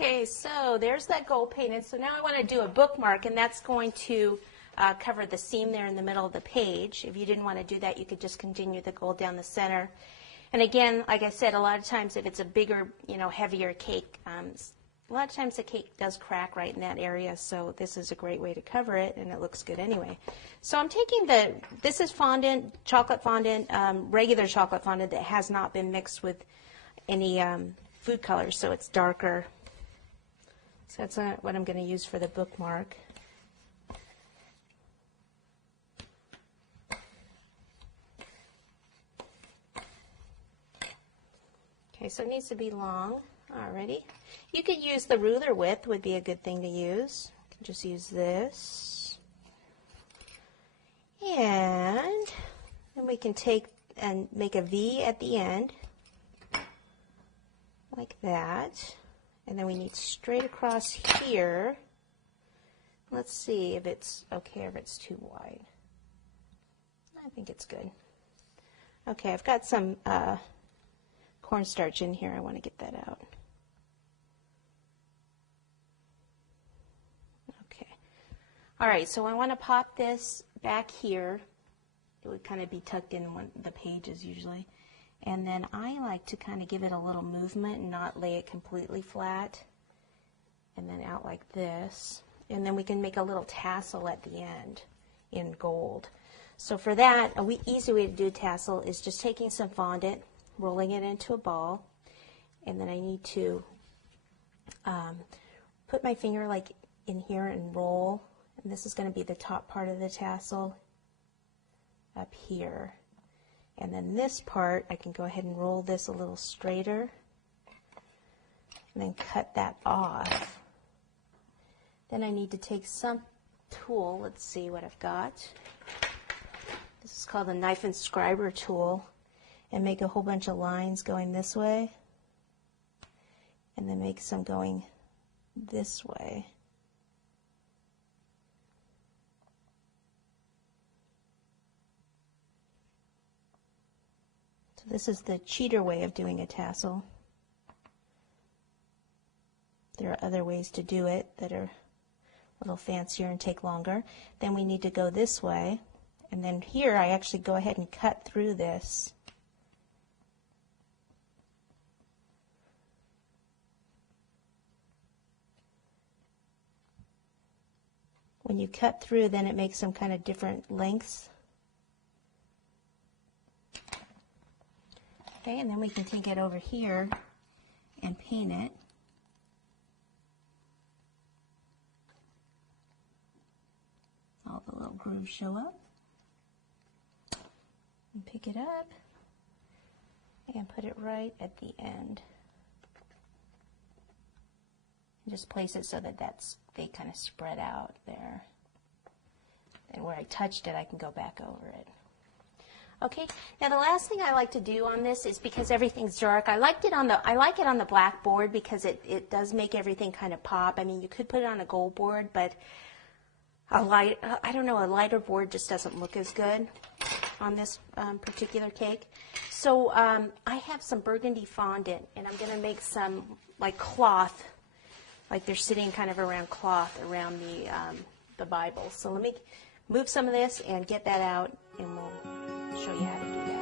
Okay, so there's that gold painted. So now I want to do a bookmark, and that's going to cover the seam there in the middle of the page. If you didn't want to do that, you could just continue the gold down the center. And again, like I said, a lot of times if it's a bigger, heavier cake, a lot of times the cake does crack right in that area, so this is a great way to cover it, and it looks good anyway. So I'm taking this is fondant, chocolate fondant, regular chocolate fondant that has not been mixed with any food colors, so it's darker. So that's what I'm going to use for the bookmark. Okay, so it needs to be long. Alrighty. You could use the ruler width, would be a good thing to use. You can just use this. And then we can take and make a V at the end, like that. And then we need straight across here. Let's see if it's okay or if it's too wide. I think it's good. Okay, I've got some cornstarch in here. I want to get that out. Okay. All right, so I want to pop this back here. It would kind of be tucked in the pages usually. And then I like to kind of give it a little movement and not lay it completely flat. And then out like this. And then we can make a little tassel at the end in gold. So for that, easy way to do a tassel is just taking some fondant, rolling it into a ball, and then I need to put my finger like in here and roll, and this is going to be the top part of the tassel up here, and then this part I can go ahead and roll this a little straighter and then cut that off. Then I need to take some tool. Let's see what I've got. This is called the knife and scriber tool, and make a whole bunch of lines going this way, and then make some going this way. So this is the cheater way of doing a tassel. There are other ways to do it that are a little fancier and take longer. Then we need to go this way, and then here I actually go ahead and cut through this. When you cut through, then it makes some kind of different lengths. Okay, and then we can take it over here and paint it. All the little grooves show up. And pick it up and put it right at the end. And just place it so that they kind of spread out there. And where I touched it, I can go back over it. Okay, now the last thing I like to do on this is, because everything's dark, I like it on the blackboard because it does make everything kind of pop. I mean, you could put it on a gold board, but a lighter board just doesn't look as good on this particular cake. So I have some burgundy fondant, and I'm going to make some like cloth, like they're sitting kind of around cloth around the Bible. So let me move some of this and get that out, and we'll show you how to do that.